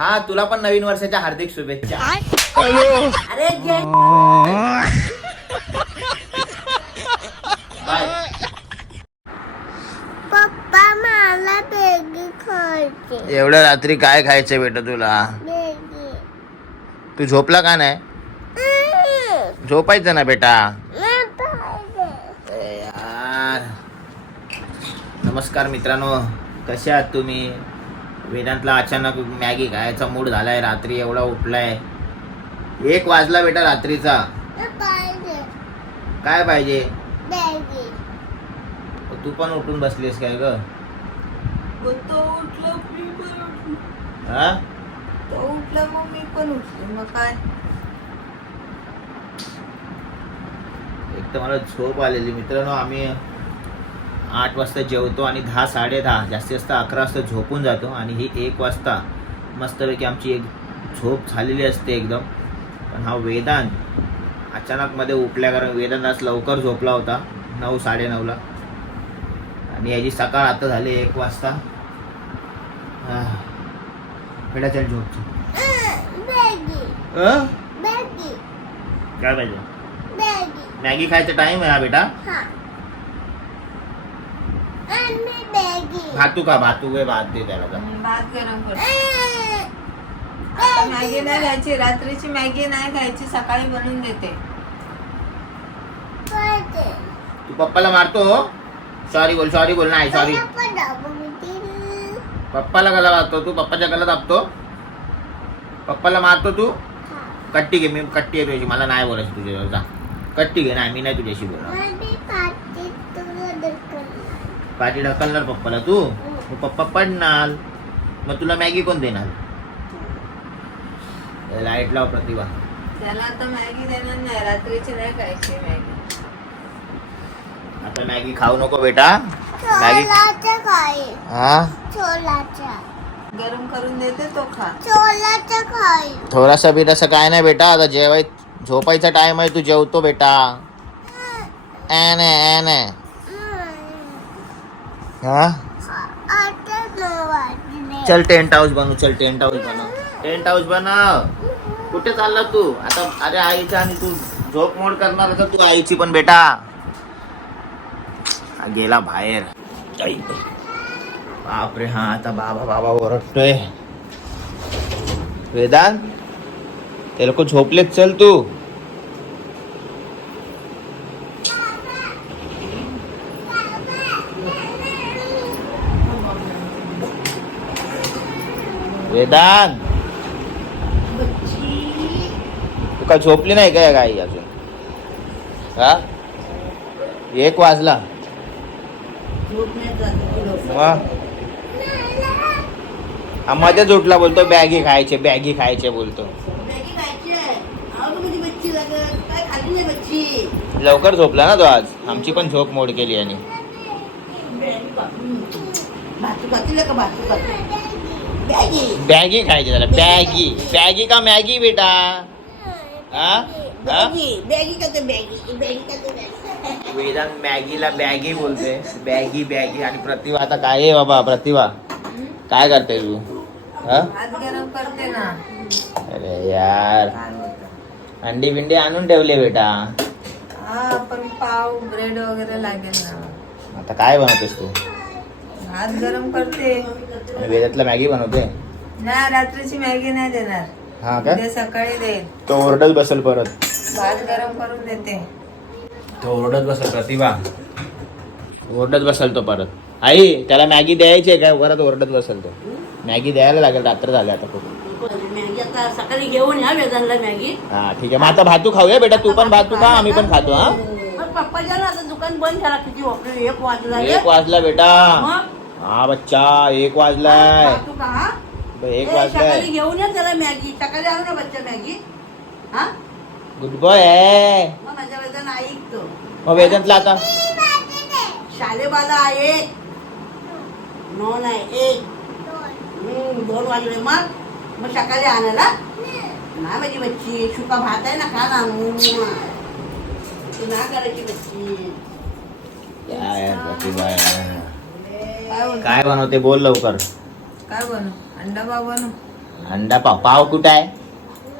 हा तुला पण नवीन वर्षाच्या हार्दिक शुभेच्छा. अरे पप्पा मला बेगी खायचे. एवढ्या रात्री काय खायचं बेटा तुला? बेगी. तू झोपला का नाही? झोपायचं ना बेटा. अरे यार. नमस्कार मित्रांनो. कसे आहात तुम्ही? वेदांतला अचानक मॅगी खायचा मूड झालाय रात्री एवढा उठलाय. एक वाजला बेटा रात्रीचा. काय पाहिजे? तू पण उठून बसलीस काय ग? उठला मग मी पण उठले मग काय? एक तर मला झोप आलेली मित्रांनो आम्ही आठ वाजता जेवतो आणि दहा साडे दहा जास्तीत जास्त अकरा वाजता झोपून जातो आणि ही एक वाजता मस्तपैकी आमची एक झोप झालेली असते एकदम. पण हा वेदांत अचानक मध्ये उठल्या कारण वेदांत आज लवकर झोपला होता नऊ साडेनऊला आणि याची सकाळ आता झाली एक वाजता. चल झोप काय पाहिजे? मॅगी. खायचा टाइम आहे हा बेटा? हा. भातू का भातू वे भात दे त्याला जा. भात गरम करते मॅगी नाही खायची रात्रीची मॅगी नाही खायची सकाळी बनवून देते. तू पप्पाला मारतो सॉरी बोल सॉरी बोल नाही सॉरी पप्पाला गला मारतो तू? पप्पाच्या गला दाबतो? पप्पाला मारतो तू? कट्टी घे मी कट्टी आहे तुझी मला नाही बोलायचं तुझ्यावर जा. कट्टी घे नाही मी नाही तुझ्याशी बोलणार माझी पाठी तुला ढकलणार पाठी ढकलणार पप्पाला तू? मग पप्पा पडणार. मग तुला मॅगी कोण देणार? लाइट लाव प्रतिभा. त्याला आता मॅगी देणार नाही. रात्रीची नाही खायची मॅगी. आता मॅगी खाऊ नको बेटा. मॅगी हा? गरम करून देते तो खा. थोडासा बिरासा काय नाही बेटा. आता जेवाय झोपायचा टाइम आहे तू जेवतो बेटा. ऍन ऍन हा? चल टेंट हाऊस बनव चल टेंट हाऊस बनव. टेंट हाऊस बनव. कुठे चालला तू? आता अरे आईचा आणि तू झोप मोड करणार का तू? आईची पण बेटा. गेला बाहेर. बापरे हा आता बाबा बाबा ओरडतोय. वेदांत ते लोक झोपलेत चल तू. वेदांत. तू काय झोपली नाही काय गाई अजून? हा? एक वाजला. हा मध्येच उठला बोलतो बॅगी खायचे बॅगी खायचे बोलतो. लवकर झोपला ना तो आज. आमची पण झोप मोड केली आणि बॅगी. खायचे त्याला. Baggy baggy. का मॅगी बेटा? हा? बॅगी. बॅगी. खाते बॅगी? बॅगी खाते बॅगी? वेदांत मॅगीला बॅगी बोलते बॅगी बॅगी आणि प्रतिभा. आता काय आहे बाबा प्रतिभा? काय करते तू? हा? भात गरम करते ना. अरे यार. अंडी बिंडी आणून ठेवले बेटा. हा पण पाव ब्रेड वगैरे लागेल ना. आता काय बनवतेस तू? भात गरम करते. आणि वेदातला मॅगी बनवते. नाही रात्रीची मॅगी नाही देणार. हा का? उद्या सकाळी देईल. तो ओरडत बसेल परत. भात गरम करून देते. तो ओरडत बसेल प्रतिभा. ओरडत बसेल तो परत. आई त्याला मॅगी द्यायची आहे काय परत ओरडत बसेल तो. मॅगी द्यायला लागेल रात्र झाले आता खूप. मॅगी आता सकाळी घेऊन या वेदांना मॅगी. हा ठीक आहे. मग आता भातू खाऊया बेटा. तू पण भातू खा आम्ही पण खातो हा. ना आता दुकान बंद झाला. किती वापरे एक वाजला एक वाजला बेटा. मग? हा बच्चा एक वाजलाय. भातू का हा? एक ए, वाजलाय. सकाळी घेऊन या जरा मॅगी. सकाळी आणू ना बच्चा मॅगी? हा? गुड बॉय आहे मग माझ्या वेदन ऐकतो मग वेदांतला आता. शालेबाला एक नो नाही एक. हम्म, दोन वाजले. मग? मग सकाळी आणायला? नाही माझी बच्ची. सुका भात आहे ना खा ना. हम्म. तू ना करायची बच्ची. काय यार, आहे. काय बोल काय बनवते? बोल लवकर. काय बनू अंडा पाव बनू अंडा पाव. पाव कुठं आहे?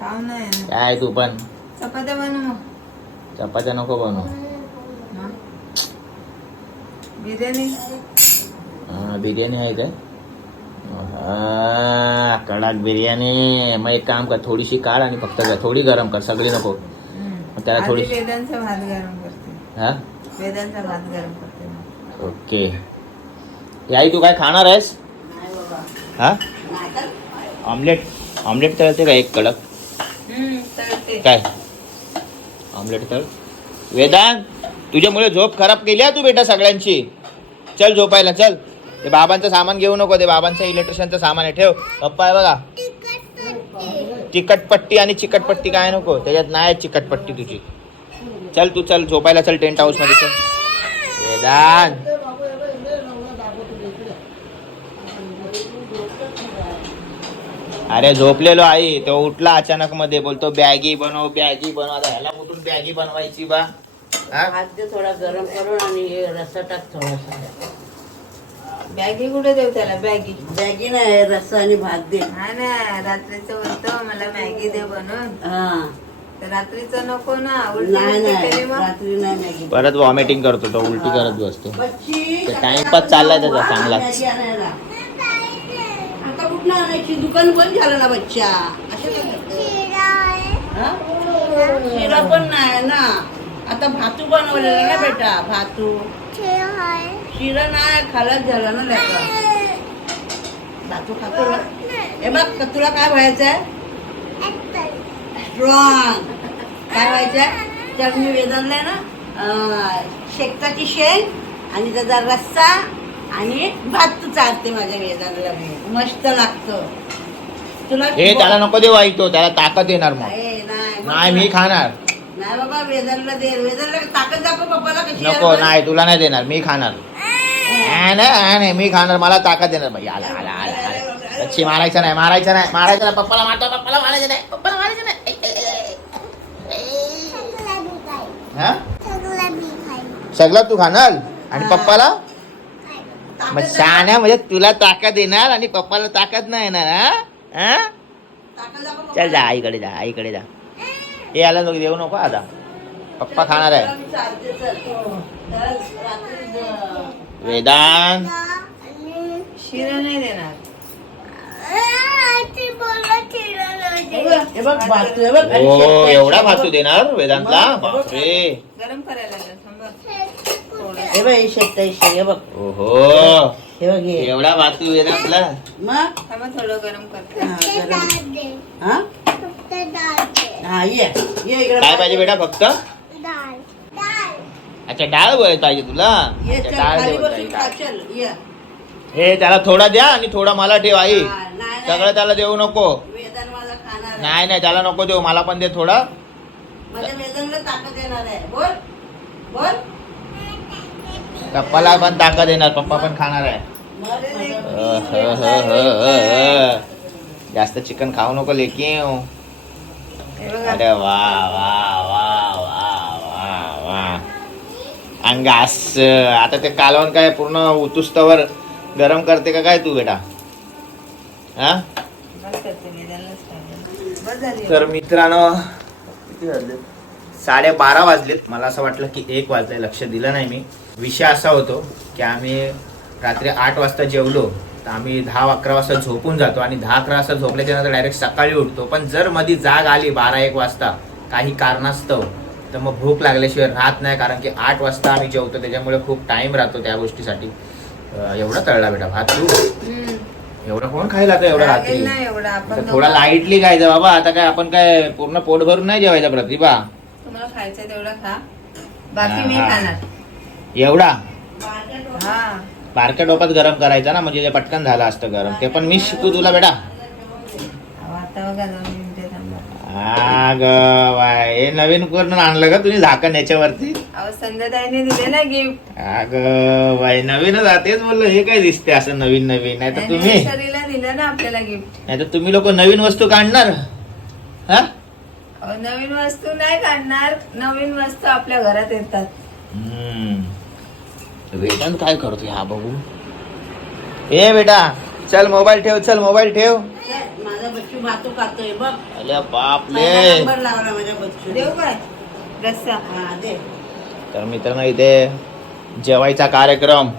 पाव नाही. काय तू पण? चपात्या बनू मग. चपात्या नको बनव? बिर्याणी? हा, बिर्याणी आहे काय? हा, कडक बिर्याणी. मग एक काम कर थोडीशी काढ आणि फक्त थोडी गरम कर सगळी नको. त्याला थोडी- वेदांचा भात गरम करते. हा? वेदांचा भात गरम करते. ओके. आई तू काय खाणार आहेस? हा? ऑमलेट ऑमलेट तळते का एक कडक? काय? ऑमलेट तळ. वेदांत तुझ्यामुळे झोप खराब केली हा तू बेटा सगळ्यांची. चल झोपायला चल. ते बाबांचं सामान घेऊ नको ते बाबांचं इलेक्ट्रिशियनचं सामान आहे. ठेव. पप्पा आहे बघा. चिकटपट्टी आणि चिकटपट्टी काय नको? त्याच्यात नाही चिकटपट्टी तुझी. चल तू चल. झोपायला चल टेंट हाऊसमध्ये. चल. वेदांत. अरे झोपलेलो आई तो उठला अचानक मध्ये बोलतो बॅगी बनव बॅगी बनव. आता ह्याला कुठून बॅगी बनवायची बा. हा? भात दे थोडा गरम करून आणि हे रस्सा टाक थोडासा. बॅगी कुठे देऊ त्याला? बॅगी. बॅगी नाही रस्सा आणि भात दे. हा ना रात्रीचं बोलतो मला मॅगी दे बनवून. हा. तर रात्रीचं नको ना उलटी नाही उलटी नाही केली मग. रात्री नाही मॅगी. परत वॉमिटिंग करतो तो उलटी करत बसतो. बच्ची ते सकाळी टाइमपास चाललाय त्याचा. मॅगी आणायला. कुठनं आणायची दुकान बंद झालं ना बच्चा? शिरा पण नाही ना. आता भातू बनवलेला ना बेटा भातू. शिरा नाही खालाच झाला ना लेका भातू खातो ना. हे बघ तुला काय व्हायचंय स्ट्रॉंग काय व्हायचंय चटणी वेदनलाय ना अं, शेकटाची शेंग आणि त्याचा रस्सा आणि भात तू चालते माझ्या वेदांना मस्त लागतं. तुला हे त्याला नको देऊ आई तो त्याला ताकद येणार मग. ए, नाही मग नाही मी खाणार. नाही बाबा वेदांना दे. वेदांना ताकद दाखव पप्पाला कशी नको. नाही तुला नाही देणार. मी खाणार. नाही, नाही नाही, मी खाणार. मला ताकद देणार बाई. आला आला आला मारायचं नाही मारायचं नाही मारायचं नाही. पप्पाला मारतो पप्पाला मारायचं नाही पप्पाला मारायचं नाही. ऐ, ऐ, ऐ, ऐ. हा? सगळं तू खाणार? आणि हा. पप्पाला? मग. शहाण्या म्हणजे तुला ताकद येणार आणि पप्पाला ताकद नाही येणार हा हा? चल. जा आईकडे जा आईकडे जा हे याला नको देऊ नको आता पप्पा खाणार आहे वेदांत शिरा नाही देणार हे एवढा भातू. देणार वेदांतला. बापरे गरम करायला हे बघ हे हे बघ. ओहो. हे बघ हे. एवढा भातू वेदांतला मग? थांबा थोडं गरम करते. हा, गरम. हा? हा ये. ये इकडे काय पाहिजे बेटा फक्त? अच्छा डाळ बोल पाहिजे तुला? ये अच्छा, चल डाळ खाली दे बोलता बसून येईल. खा, चल ये. हे त्याला थोडा द्या आणि थोडा मला ठेव आई. हा, नाही, नाही. सगळं त्याला देऊ नको. वेदन माझा खाणार आहे. नाही नाही त्याला नको देऊ मला पण दे थोडं. माझ्या वेदनला ताकद येणार आहे. बोल. बोल. पप्पाला पण ताकद येणार पप्पा पण खाणार आहे. ह, ह, ह, ह. जास्त चिकन खाऊ नको लेकी. हे अरे वा वा वा वा वा वा. अंगास आता ते कालवण काय पूर्ण उतुस्तवर गरम करते का काय तू बेटा? हा? झाली. तर मित्रांनो किती वाजले साडेबारा वाजलेत. मला असं वाटलं की एक वाजले लक्ष दिलं नाही मी. विषय असा होतो की आम्ही रात्री आठ वाजता जेवलो तर आम्ही दहा अकरा वाजता झोपून जातो आणि दहा अकरा वाजता झोपल्याच्या नंतर डायरेक्ट सकाळी उठतो. पण जर मध्ये जाग आली बारा एक वाजता काही कारणास्तव तर मग भूक लागल्याशिवाय राहत नाही. कारण की आठ वाजता आम्ही जेवतो त्याच्यामुळे खूप टाइम राहतो त्या गोष्टीसाठी. एवढा तळला बेटा भात तू. एवढा कोण खायला तर एवढा रात्री? थोडा लाईटली खायचं बाबा. आता काय आपण काय पूर्ण पोट भरून नाही जेवायचा प्रतिभा? खायचं तेवढं खा. बाकी मी हा. खाणार. एवढा? हा. बारक्या डोक्यात गरम करायचा ना म्हणजे जे पटकन झालं असतं गरम. ते पण मी शिकू तुला बेटा. आता बघा दोन मिनिटं थांबा. हा ग बाय हे नवीन करून आणलं का तुम्ही झाकण याच्यावरती? अहो संध्याताईने दिले ना गिफ्ट अग बाई नवीनच आहे. तेच बोललो हे काय दिसते असं नवीन नवीन? नाही तर तुम्ही दिलं ना आपल्याला गिफ्ट नाही तर तुम्ही लोक नवीन वस्तू काढणार? हा? नवीन वस्तू नाही काढणार. नवीन वस्तू आपल्या घरात येतात. हम्म. वेदांत काय करतोय? हा बघू. ए बेटा चल मोबाईल ठेव चल मोबाईल ठेव. माझा बच्चू भातू खातोय बघ. अरे बापले पहिला नंबर लावला माझ्या बच्चू देऊ काय रस्सा. हा दे. तर मित्रांनो इथे जेवायचा कार्यक्रम.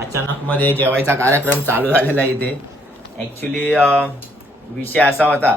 अचानक मध्ये जेवायचा कार्यक्रम चालू झालेला आहे इथे. ॲक्च्युली विषय असा होता.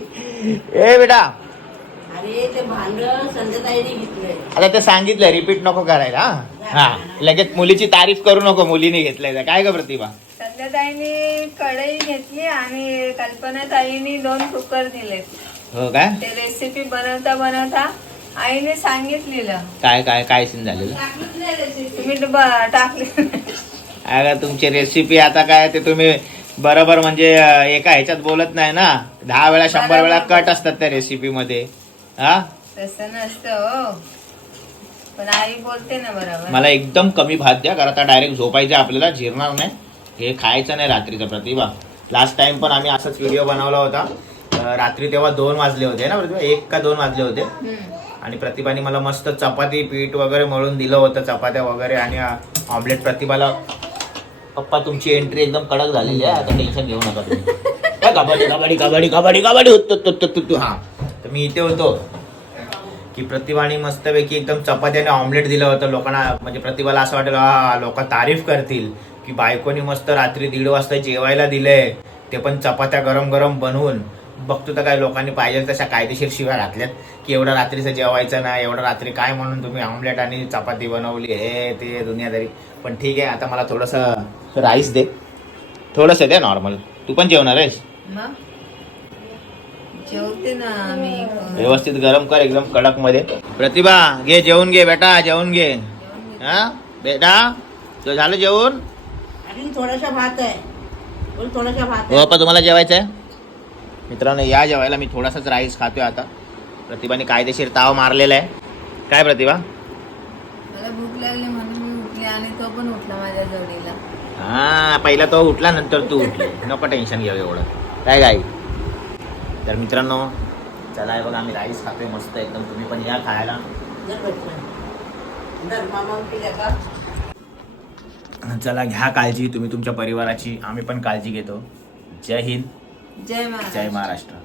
ए बेटा. अरे ते भांड संध्याताईने घेतलंय. आता ते सांगितलं रिपीट नको करायला हा. हा लगेच मुलीची तारीफ करू नको मुलीने घेतलंय काय ग प्रतिभा? संध्याताईने कढई घेतली आणि कल्पना ताईने दोन कुकर दिले हो काय ते रेसिपी बनवता बनवता आईने सांगितलेलं. काय काय काय सीन झालेलं? टाकलीच नाही रेसिपी तुम्ही ब- टाकली. अगं तुमची रेसिपी आता काय ते तुम्ही बरोबर म्हणजे एका ह्याच्यात बोलत नाही ना. दहा वेळा शंभर वेळा कट असतात त्या रेसिपी मध्ये. हा? तसं नसतं हो. पण आई बोलते ना बरोबर. मला एकदम कमी भात द्या कारण आता डायरेक्ट झोपायचं आपल्याला जिरणार नाही. हे खायचं नाही रात्रीचं प्रतिभा. लास्ट टाइम पण आम्ही असाच व्हिडिओ बनवला होता. रात्री तेव्हा दोन वाजले होते ना प्रतिभा? एक का दोन वाजले होते. आणि प्रतिभाने मला मस्त चपाती पीठ वगैरे मळून दिलं होतं चपात्या वगैरे आणि ऑमलेट प्रतिभाला पप्पा तुमची एंट्री एकदम कडक झालेली आहे आता टेन्शन घेऊ नका तुम्ही. काय कबड्डी कबड्डी उत्तु, उत्तु, उत्तु, उत्तु, हा. तर मी इथे होतो. की प्रतिभाने मस्तपैकी एकदम चपात्याने ऑमलेट दिलं होतं. लोकांना म्हणजे प्रतिभाला असं वाटेल हा लोक तारीफ करतील. की बायकोनी मस्त रात्री दीड वाजता जेवायला दिलंय. ते पण चपात्या गरम गरम बनवून. बघतो तर काय लोकांनी पाहिजे तशा कायदेशीर शिव्या घातल्यात की एवढं रात्रीचं जेवायचं नाही एवढं रात्री काय म्हणून तुम्ही ऑमलेट आणि चपाती बनवली? हे ते दुनियादारी. पण ठीक आहे आता मला थोडंसं राईस दे. थोडंसं दे नॉर्मल तू पण जेवणार आहेस? मग? जेवते ना आम्ही व्यवस्थित गरम कर एकदम कडकमध्ये प्रतिभा घे जेवून घे बेटा जेवून घे. हा? बेटा तो झालं जेवून? अजून थोडासा भात आहे. थोडासा भात हो तुम्हाला जेवायचं आहे मित्रांनो या जेवायला मी थोडासाच राईस खातोय आता. प्रतिभाने कायदेशीर ताव मारलेला आहे. काय प्रतिभा? मला भूक लागली म्हणून मी उठली आणि तो पण उठला माझ्या जोडीला. हा पहिला तो उठला नंतर तू उठली. नको टेन्शन घेऊ एवढं. काय काय तर मित्रांनो चला हे बघा आम्ही राईस खातोय मस्त एकदम. तुम्ही पण या खायला. चला घ्या काळजी. तुम्ही तुमच्या परिवाराची आम्ही पण काळजी घेतो. जय हिंद. जय महाराष्ट्र.